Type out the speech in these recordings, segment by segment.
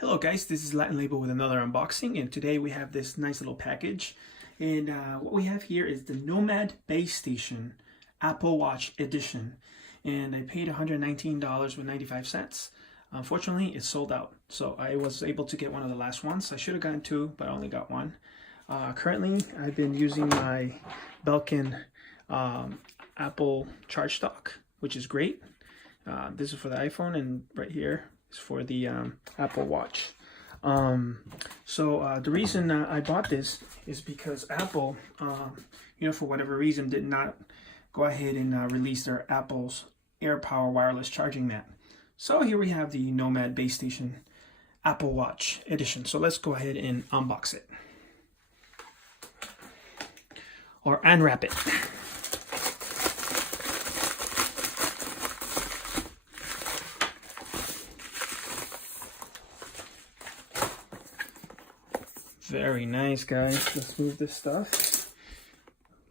Hello guys, this is Latin Label with another unboxing, and today we have this nice little package. And what we have here is the Nomad Base Station Apple Watch Edition, and I paid $119.95. Unfortunately, it's sold out, so I was able to get one of the last ones. I should have gotten two, but I only got one. Currently, I've been using my Belkin Apple Charge Dock, which is great. This is for the iPhone, and right here is for the Apple Watch. The reason I bought this is because Apple, for whatever reason, did not go ahead and release their Apple's AirPower wireless charging mat. So here we have the Nomad Base Station Apple Watch Edition. So let's go ahead and unbox it. Or unwrap it. Very nice, guys. Let's move this stuff.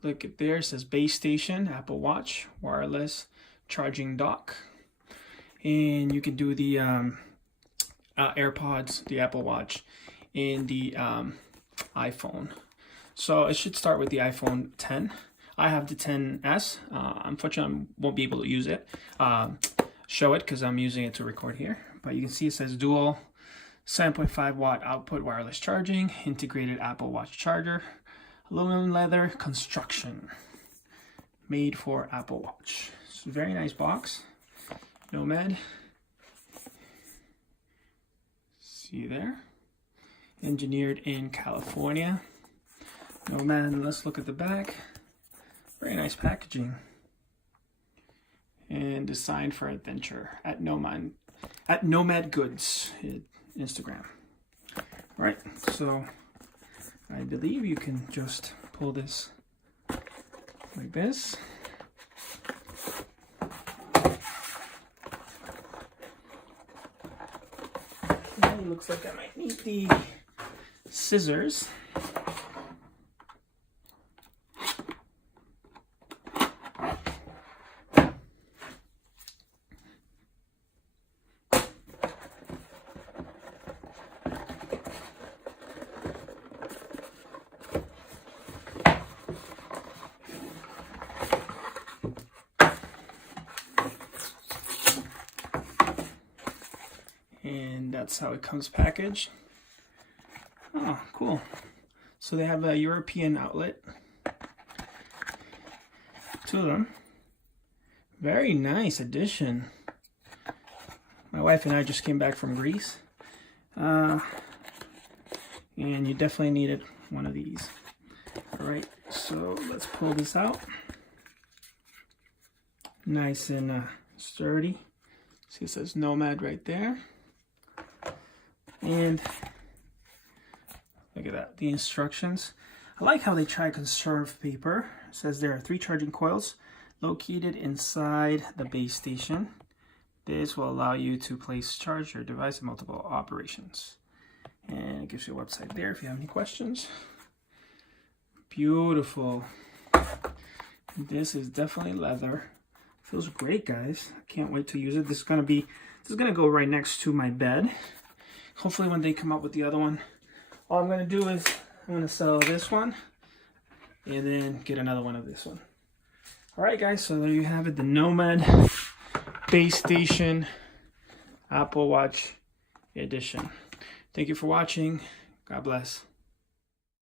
Look at there, it says Base Station Apple Watch wireless charging dock, and you can do the AirPods, the Apple Watch, and the iPhone. So it should start with the iPhone 10. I have the 10s. Unfortunately, I won't be able to use it, show it, because I'm using it to record here. But you can see it says dual 7.5 watt output wireless charging, integrated Apple Watch charger, aluminum leather construction, made for Apple Watch. It's a very nice box. Nomad. See there? Engineered in California. Nomad. Let's look at the back. Very nice packaging. And designed for adventure at Nomad Goods. Instagram. All right, so I believe you can just pull this like this. And it looks like I might need the scissors. And that's how it comes packaged. Oh, cool. So they have a European outlet to them. Very nice addition. My wife and I just came back from Greece. And you definitely needed one of these. All right, so let's pull this out. Nice and sturdy. See, it says Nomad right there. And look at that, the instructions. I like how they try to conserve paper. It says there are 3 charging coils located inside the base station. This will allow you to charge your device in multiple operations. And it gives you a website there if you have any questions. Beautiful. This is definitely leather. Feels great, guys. I can't wait to use it. This is gonna go right next to my bed. Hopefully when they come up with the other one, all I'm going to do is I'm going to sell this one and then get another one of this one. All right, guys, so there you have it, the Nomad Base Station Apple Watch Edition. Thank you for watching. God bless.